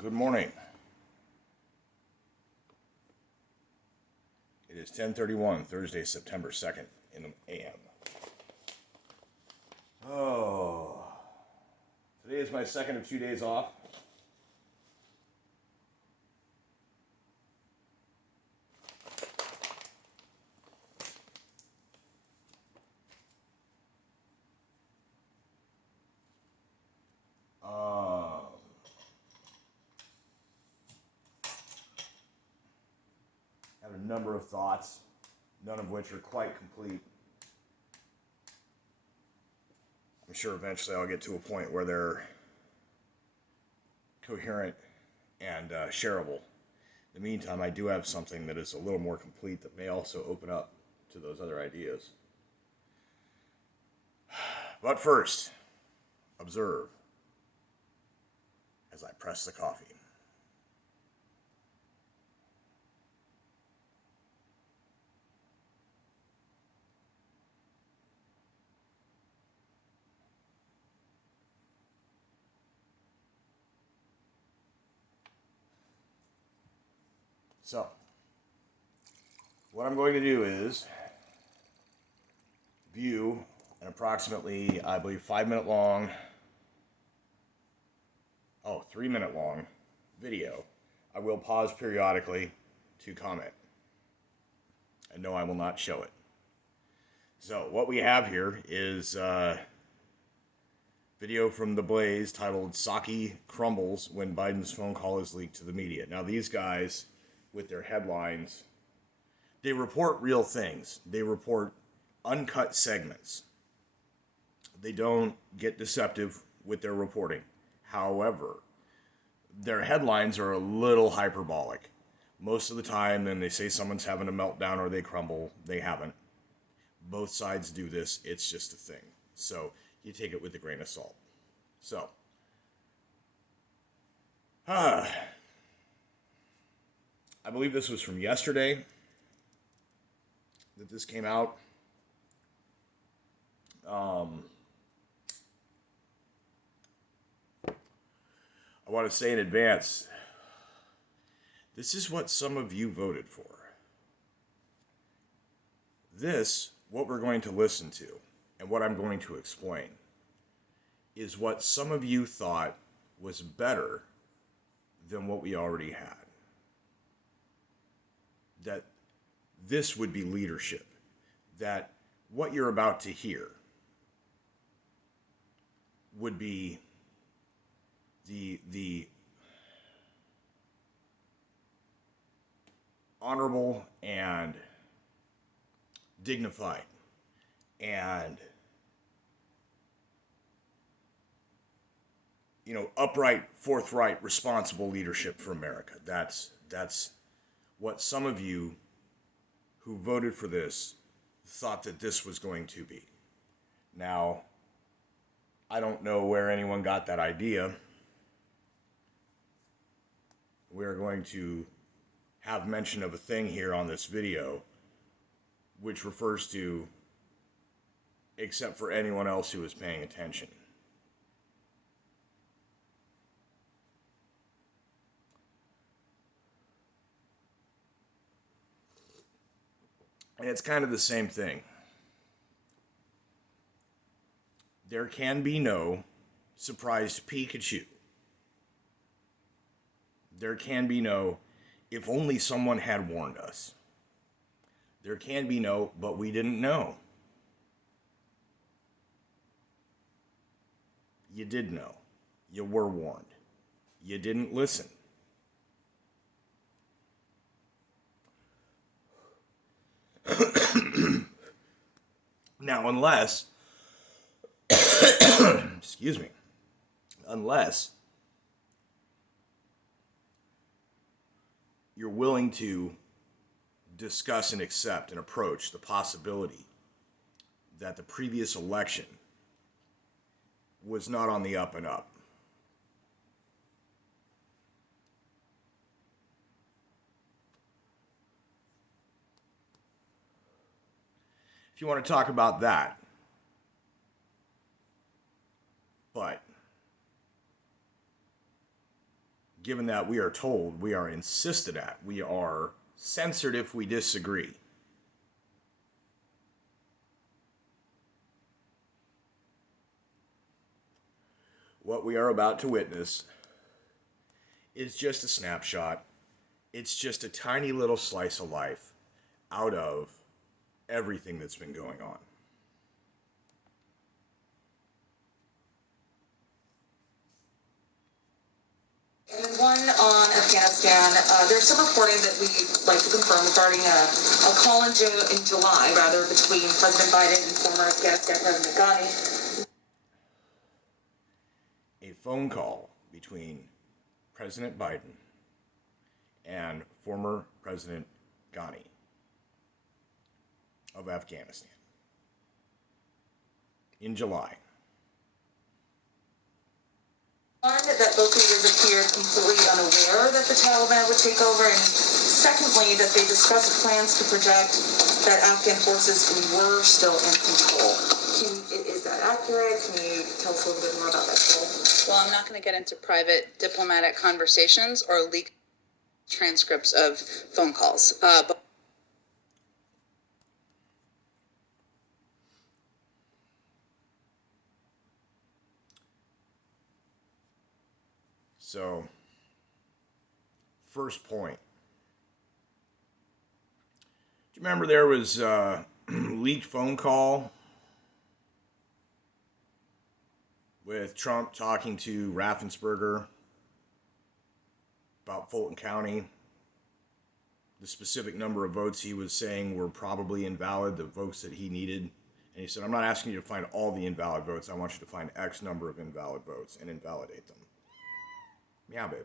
Good morning. It is 10:31, Thursday, September 2nd in the AM. Oh, today is my second of 2 days off. I have a number of thoughts, none of which are quite complete. I'm sure eventually I'll get to a point where they're coherent and shareable. In the meantime, I do have something that is a little more complete that may also open up to those other ideas. But first, observe as I press the coffee. So, what I'm going to do is view an approximately, I believe, 5-minute long, 3-minute long video. I will pause periodically to comment. And no, I will not show it. So, what we have here is video from The Blaze titled "Psaki Crumbles When Biden's Phone Call is Leaked to the Media." Now, these guys, with their headlines, they report real things. They report uncut segments. They don't get deceptive with their reporting. However, their headlines are a little hyperbolic. Most of the time, when they say someone's having a meltdown or they crumble, they haven't. Both sides do this. It's just a thing. So you take it with a grain of salt. So, I believe this was from yesterday that this came out. I want to say in advance, this is what some of you voted for. This, what we're going to listen to, and what I'm going to explain, is what some of you thought was better than what we already had. That this would be leadership. That what you're about to hear would be the honorable and dignified and upright, forthright, responsible leadership for America. That's what some of you who voted for this thought that this was going to be. Now, I don't know where anyone got that idea. We're going to have mention of a thing here on this video which refers to except for anyone else who is paying attention. And it's kind of the same thing. There can be no surprised Pikachu. There can be no, if only someone had warned us. There can be no, but we didn't know. You did know. You were warned. You didn't listen. Now, unless unless you're willing to discuss and accept and approach the possibility that the previous election was not on the up and up. If you want to talk about that, but given that we are told, we are insisted at, we are censored if we disagree. What we are about to witness is just a snapshot. It's just a tiny little slice of life out of everything that's been going on. And then one on Afghanistan, there's some reporting that we'd like to confirm regarding a call in July, rather, between President Biden and former Afghanistan President Ghani. A phone call between President Biden and former President Ghani of Afghanistan in July. One, that both leaders appeared completely unaware that the Taliban would take over, and secondly, that they discussed plans to project that Afghan forces were still in control. Is that accurate? Can you tell us a little bit more about that call? Well, I'm not going to get into private diplomatic conversations or leak transcripts of phone calls. But So, first point. Do you remember there was a leaked phone call with Trump talking to Raffensperger about Fulton County? The specific number of votes he was saying were probably invalid, the votes that he needed. And he said, I'm not asking you to find all the invalid votes. I want you to find X number of invalid votes and invalidate them. Yeah, baby.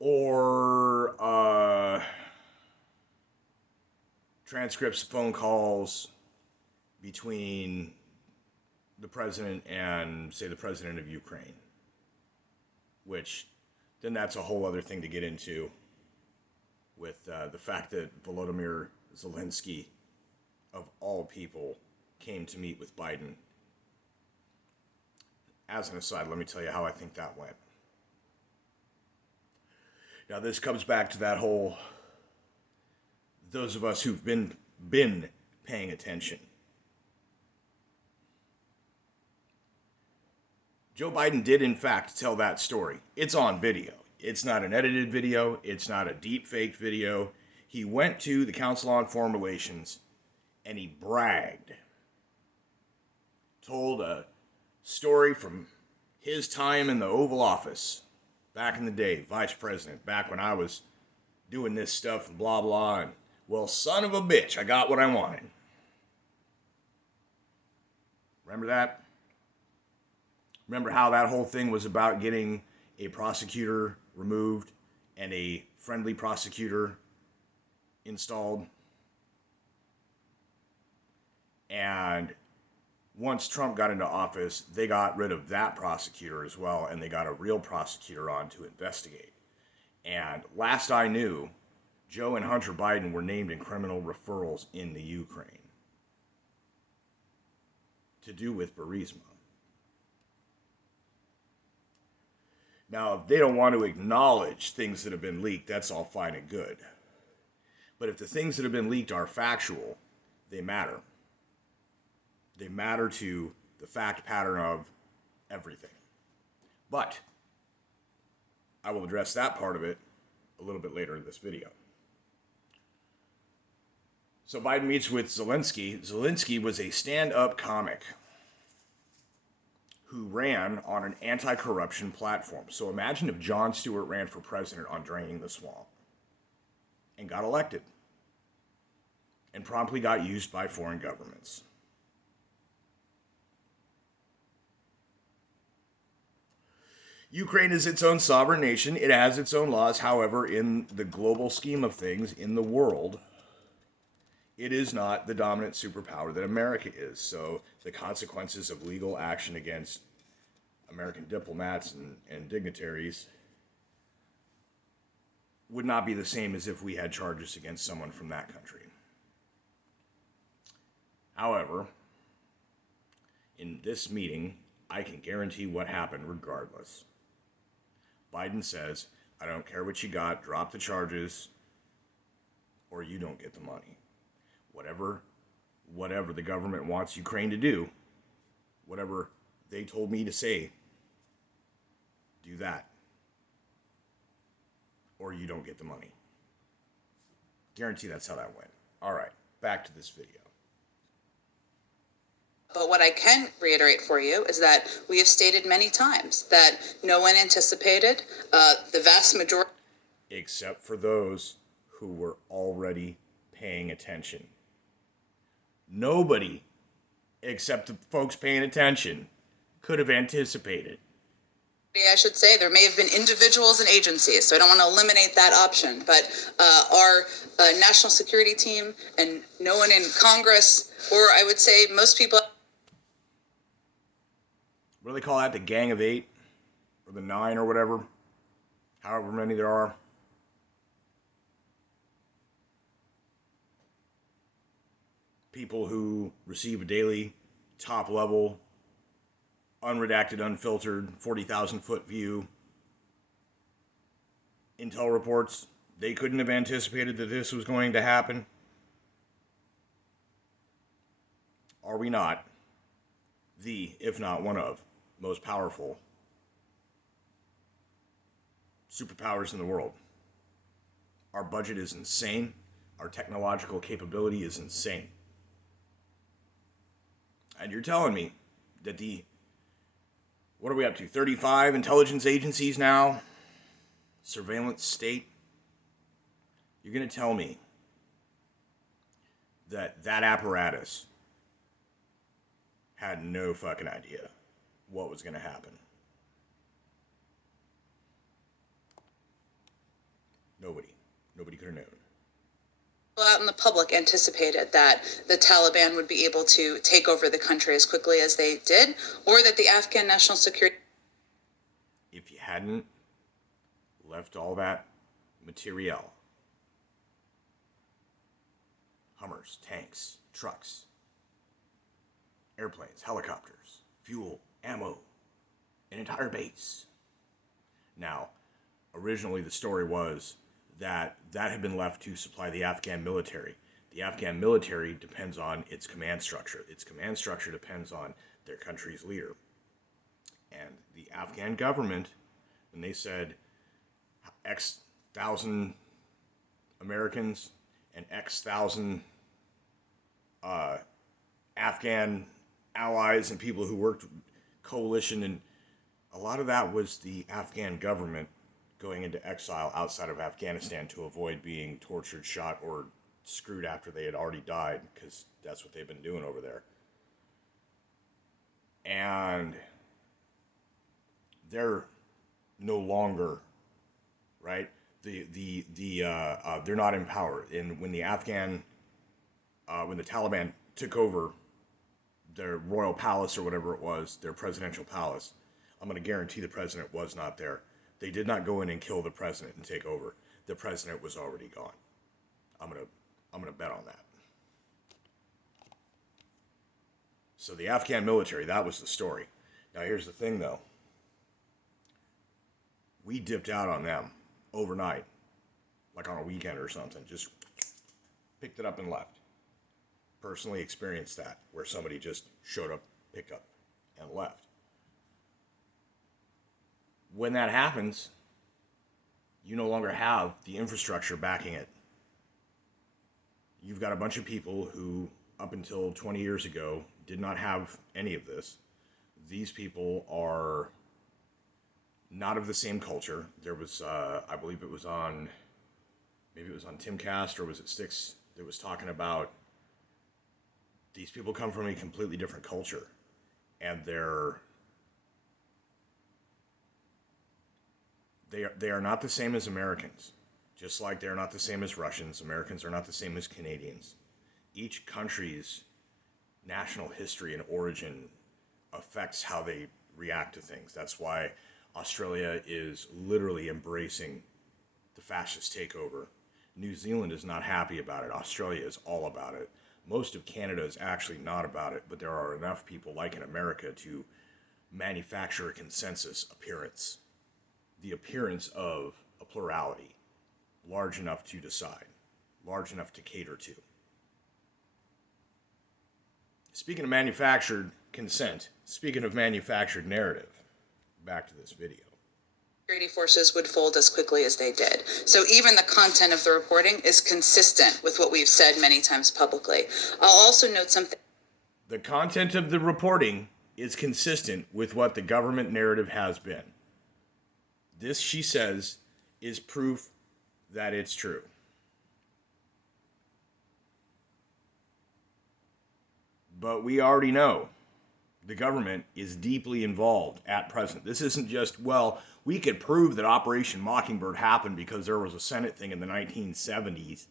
Or transcripts, phone calls between the president and, say, the president of Ukraine. Which, then that's a whole other thing to get into with the fact that Volodymyr Zelensky, of all people, came to meet with Biden. As an aside, let me tell you how I think that went. Now, this comes back to that whole, those of us who've been paying attention. Joe Biden did, in fact, tell that story. It's on video. It's not an edited video. It's not a deep-faked video. He went to the Council on Foreign Relations, and he bragged. Told a story from his time in the Oval Office back in the day, vice president, back when I was doing this stuff and blah, blah, and, well, son of a bitch, I got what I wanted. Remember that? Remember how that whole thing was about getting a prosecutor removed and a friendly prosecutor installed? And once Trump got into office, they got rid of that prosecutor as well, and they got a real prosecutor on to investigate. And last I knew, Joe and Hunter Biden were named in criminal referrals in the Ukraine to do with Burisma. Now, if they don't want to acknowledge things that have been leaked, that's all fine and good. But if the things that have been leaked are factual, they matter. They matter to the fact pattern of everything. But I will address that part of it a little bit later in this video. So Biden meets with Zelensky. Zelensky was a stand-up comic who ran on an anti-corruption platform. So imagine if Jon Stewart ran for president on Draining the Swamp and got elected and promptly got used by foreign governments. Ukraine is its own sovereign nation. It has its own laws. However, in the global scheme of things, in the world, it is not the dominant superpower that America is. So the consequences of legal action against American diplomats and dignitaries would not be the same as if we had charges against someone from that country. However, in this meeting I can guarantee what happened regardless. Biden says, I don't care what you got, drop the charges, or you don't get the money. Whatever the government wants Ukraine to do, whatever they told me to say, do that, or you don't get the money. Guarantee that's how that went. All right, back to this video. But what I can reiterate for you is that we have stated many times that no one anticipated the vast majority. Except for those who were already paying attention. Nobody, except the folks paying attention, could have anticipated. I should say there may have been individuals and agencies, so I don't want to eliminate that option. But our national security team and no one in Congress, or I would say most people. What do they call that? The Gang of Eight? Or the Nine or whatever? However many there are. People who receive a daily, top level, unredacted, unfiltered, 40,000 foot view intel reports. They couldn't have anticipated that this was going to happen. Are we not the, if not one of, most powerful superpowers in the world? Our budget is insane. Our technological capability is insane. And you're telling me that what are we up to? 35 intelligence agencies now? Surveillance state? You're going to tell me that apparatus had no fucking idea what was going to happen. Nobody could have known. Out in the public anticipated that the Taliban would be able to take over the country as quickly as they did, or that the Afghan national security. If you hadn't left all that materiel, Hummers, tanks, trucks, airplanes, helicopters, fuel, ammo, an entire base. Now, originally the story was that had been left to supply the Afghan military. The Afghan military depends on its command structure. Its command structure depends on their country's leader. And the Afghan government, when they said X thousand Americans and X thousand Afghan allies and people who worked coalition, and a lot of that was the Afghan government going into exile outside of Afghanistan to avoid being tortured, shot, or screwed after they had already died, because that's what they've been doing over there. And they're no longer, right? They're not in power. And when the when the Taliban took over their royal palace or whatever it was, their presidential palace, I'm going to guarantee the president was not there. They did not go in and kill the president and take over. The president was already gone. I'm gonna bet on that. So the Afghan military, that was the story. Now here's the thing though. We dipped out on them overnight, like on a weekend or something. Just picked it up and left. Personally experienced that, where somebody just showed up, picked up, and left. When that happens, you no longer have the infrastructure backing it. You've got a bunch of people who, up until 20 years ago, did not have any of this. These people are not of the same culture. There was, I believe it was on, maybe it was on Timcast or was it Sticks, that was talking about these people come from a completely different culture, and they are not the same as Americans. Just like they're not the same as Russians, Americans are not the same as Canadians. Each country's national history and origin affects how they react to things. That's why Australia is literally embracing the fascist takeover. New Zealand is not happy about it. Australia is all about it. Most of Canada is actually not about it, but there are enough people, like in America, to manufacture a consensus appearance, the appearance of a plurality large enough to decide, large enough to cater to. Speaking of manufactured consent, speaking of manufactured narrative, back to this video. Security forces would fold as quickly as they did. So even the content of the reporting is consistent with what we've said many times publicly. I'll also note something. The content of the reporting is consistent with what the government narrative has been. This, she says, is proof that it's true. But we already know the government is deeply involved at present. This isn't just, well, we could prove that Operation Mockingbird happened because there was a Senate thing in the 1970s.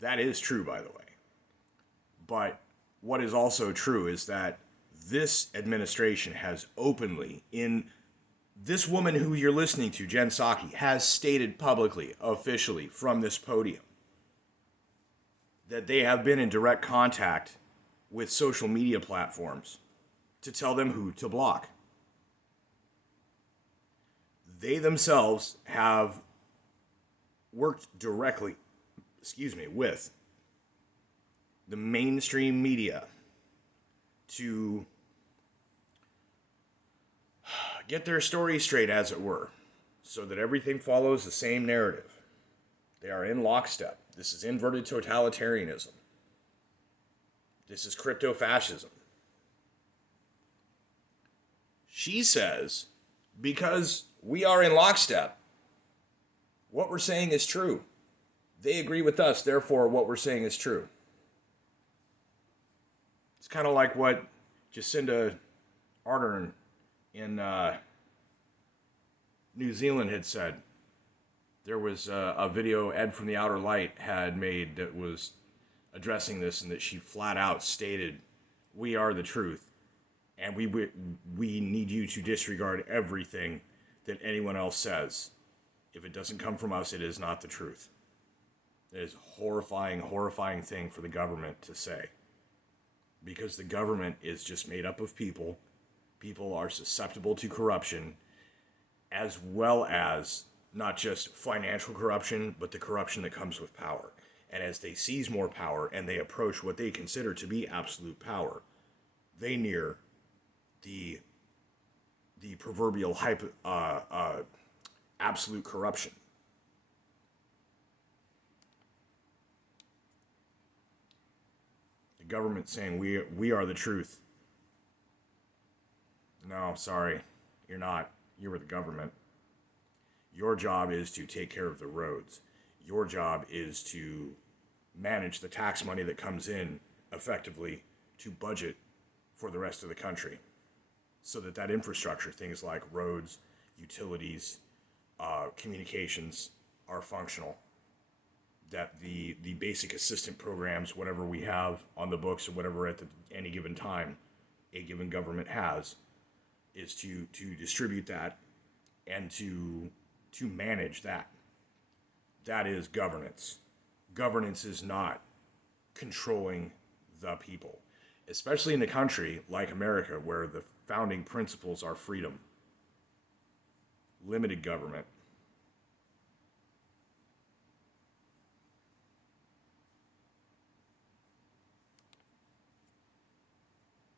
That is true, by the way. But what is also true is that this administration has openly, this woman who you're listening to, Jen Psaki, has stated publicly, officially, from this podium, that they have been in direct contact with social media platforms to tell them who to block. They themselves have worked directly, with the mainstream media to get their story straight, as it were, so that everything follows the same narrative. They are in lockstep. This is inverted totalitarianism. This is crypto-fascism. She says, because we are in lockstep, what we're saying is true. They agree with us, therefore what we're saying is true. It's kind of like what Jacinda Ardern in New Zealand had said. There was a video Ed from the Outer Light had made that was addressing this, and that she flat out stated, we are the truth, and we need you to disregard everything that anyone else says. If it doesn't come from us, it is not the truth. It is a horrifying, horrifying thing for the government to say. Because the government is just made up of people. People are susceptible to corruption, as well as not just financial corruption, but the corruption that comes with power. And as they seize more power and they approach what they consider to be absolute power, they near the proverbial absolute corruption. The government saying we are the truth. No, sorry, you're not. You're the government. Your job is to take care of the roads. Your job is to manage the tax money that comes in effectively to budget for the rest of the country, so that infrastructure, things like roads, utilities, communications, are functional. That the basic assistant programs, whatever we have on the books or whatever at any given time a given government has, is to distribute that and to manage that. That is governance. Governance is not controlling the people, especially in a country like America, where the founding principles are freedom, limited government.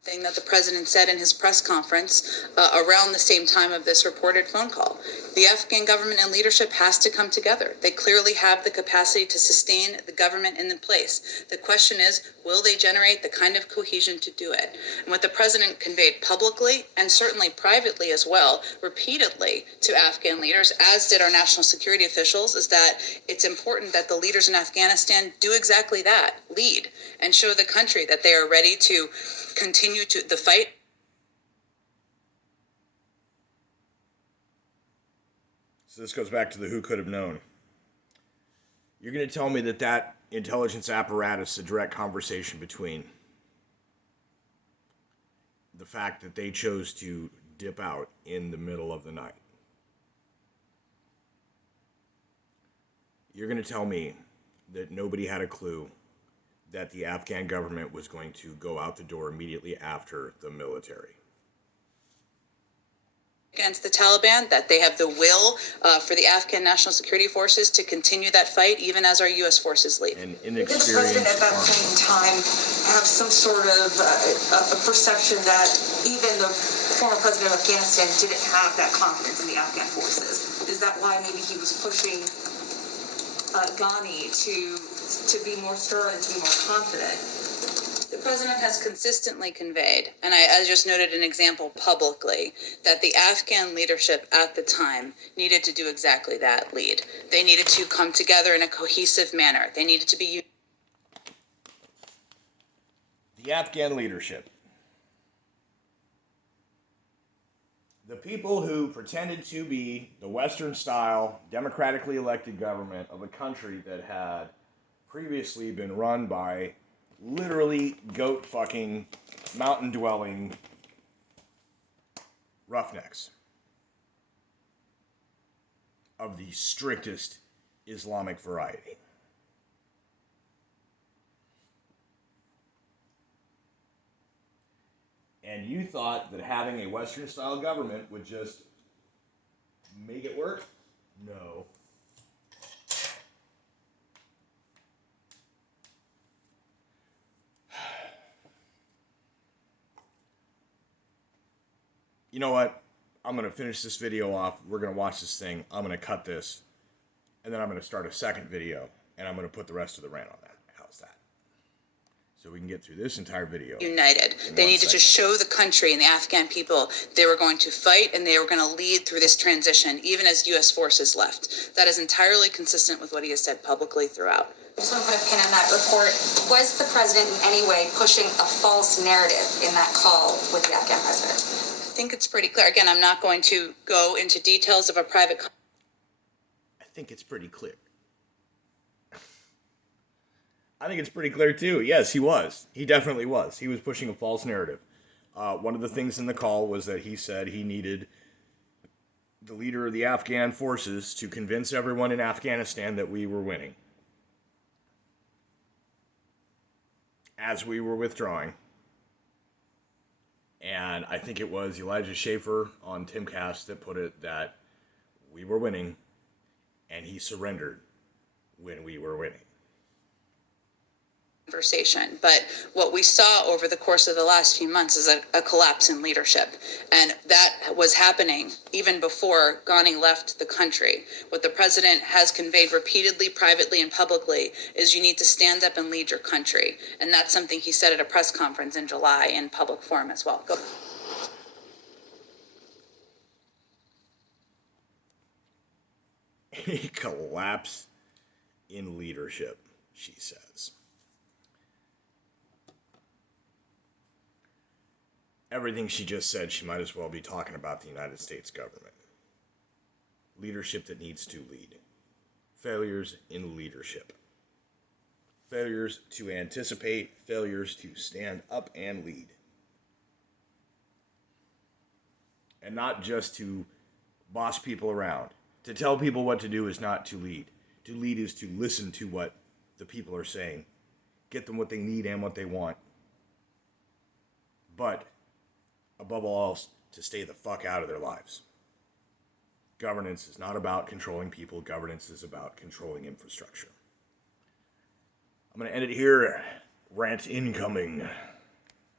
Thing that the president said in his press conference around the same time of this reported phone call. The Afghan government and leadership has to come together. They clearly have the capacity to sustain the government in place. The question is, will they generate the kind of cohesion to do it? And what the president conveyed publicly, and certainly privately as well, repeatedly to Afghan leaders, as did our national security officials, is that it's important that the leaders in Afghanistan do exactly that, lead, and show the country that they are ready to continue to the fight. So this goes back to the who could have known. You're going to tell me that intelligence apparatus, a direct conversation between the fact that they chose to dip out in the middle of the night. You're going to tell me that nobody had a clue that the Afghan government was going to go out the door immediately after the military. against the Taliban, that they have the will for the Afghan National Security Forces to continue that fight even as our U.S. forces leave. And Did the president at that point in time have some sort of a perception that even the former president of Afghanistan didn't have that confidence in the Afghan forces? Is that why maybe he was pushing Ghani to be more stern and to be more confident? The president has consistently conveyed, and I just noted an example publicly, that the Afghan leadership at the time needed to do exactly that, lead. They needed to come together in a cohesive manner. They needed to be... The Afghan leadership. The people who pretended to be the Western-style, democratically elected government of a country that had previously been run by literally goat-fucking, mountain-dwelling roughnecks of the strictest Islamic variety. And you thought that having a Western-style government would just make it work? No. You know what? I'm going to finish this video off. We're going to watch this thing. I'm going to cut this. And then I'm going to start a second video. And I'm going to put the rest of the rant on that. How's that? So we can get through this entire video. United. They needed to show the country and the Afghan people they were going to fight and they were going to lead through this transition, even as U.S. forces left. That is entirely consistent with what he has said publicly throughout. I just want to put a pin in that report. Was the president in any way pushing a false narrative in that call with the Afghan president? I think it's pretty clear. Again, I'm not going to go into details of a private... I think it's pretty clear. I think it's pretty clear too. Yes, he was. He definitely was. He was pushing a false narrative. One of the things in the call was that he said he needed the leader of the Afghan forces to convince everyone in Afghanistan that we were winning as we were withdrawing. And I think it was Elijah Schaffer on Timcast that put it that we were winning and he surrendered when we were winning. Conversation. But what we saw over the course of the last few months is a collapse in leadership. And that was happening even before Ghani left the country. What the president has conveyed repeatedly, privately, and publicly is you need to stand up and lead your country. And that's something he said at a press conference in July in public forum as well. Go. A collapse in leadership, she says. Everything she just said, she might as well be talking about the United States government. Leadership that needs to lead. Failures in leadership. Failures to anticipate. Failures to stand up and lead. And not just to boss people around. To tell people what to do is not to lead. To lead is to listen to what the people are saying. Get them what they need and what they want. But above all else, to stay the fuck out of their lives. Governance is not about controlling people. Governance is about controlling infrastructure. I'm going to end it here. Rant incoming.